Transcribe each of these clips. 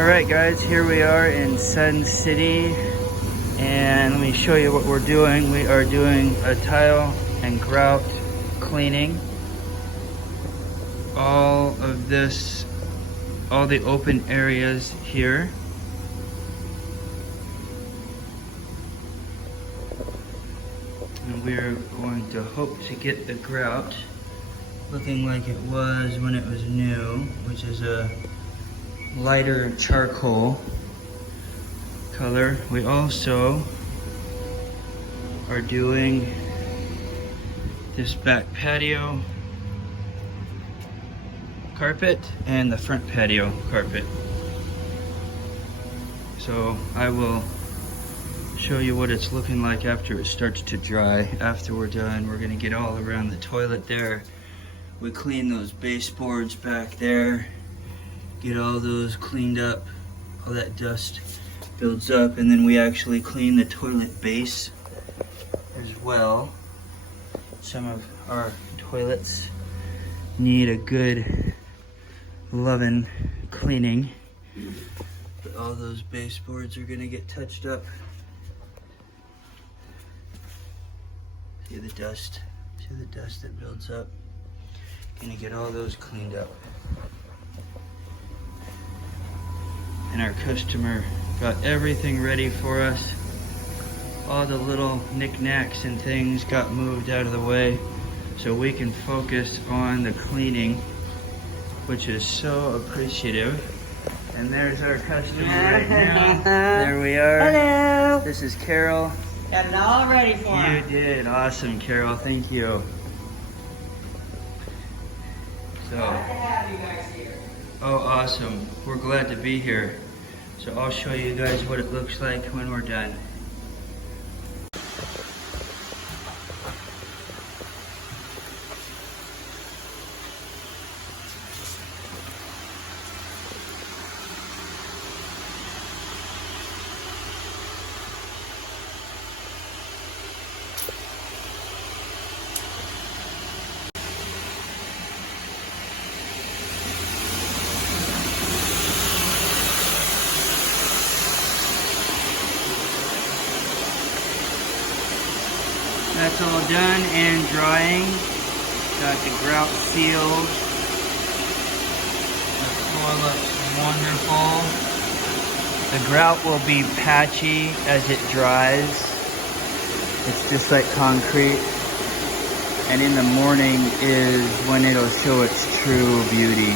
Alright guys, here we are in Sun City, and let me show you what we're doing. We are doing a tile and grout cleaning. All of this, all the open areas here. And we're going to hope to get the grout looking like it was when it was new, which is a lighter charcoal color. We also are doing this back patio carpet and the front patio carpet. So I will show you what it's looking like after it starts to dry. After we're done, we're gonna get all around the toilet there. We clean those baseboards back there, get all those cleaned up. All that dust builds up, and then we actually clean the toilet base as well. Some of our toilets need a good loving cleaning, but all those baseboards are gonna get touched up. See the dust? See the dust that builds up? Gonna get all those cleaned up. And our customer got everything ready for us. All the little knickknacks and things got moved out of the way so we can focus on the cleaning, which is so appreciative. And there's our customer right now. There we are. Hello. This is Carol. Got it all ready for him. You did. Awesome, Carol. Thank you. So, Glad to have you guys here. oh, awesome. We're glad to be here. So I'll show you guys what it looks like when we're done. That's all done and drying. Got the grout sealed. The floor looks wonderful. The grout will be patchy as it dries. It's just like concrete. And in the morning is when it'll show its true beauty.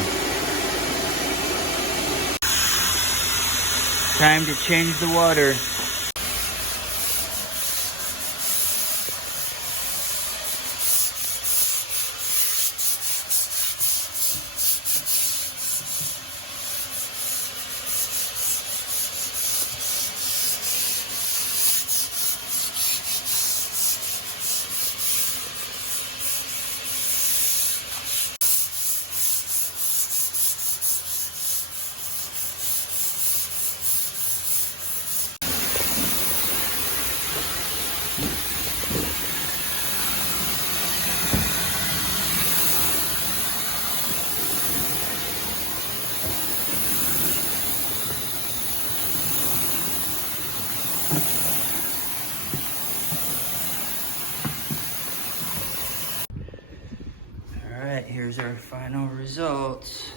Time to change the water. Alright, here's our final results.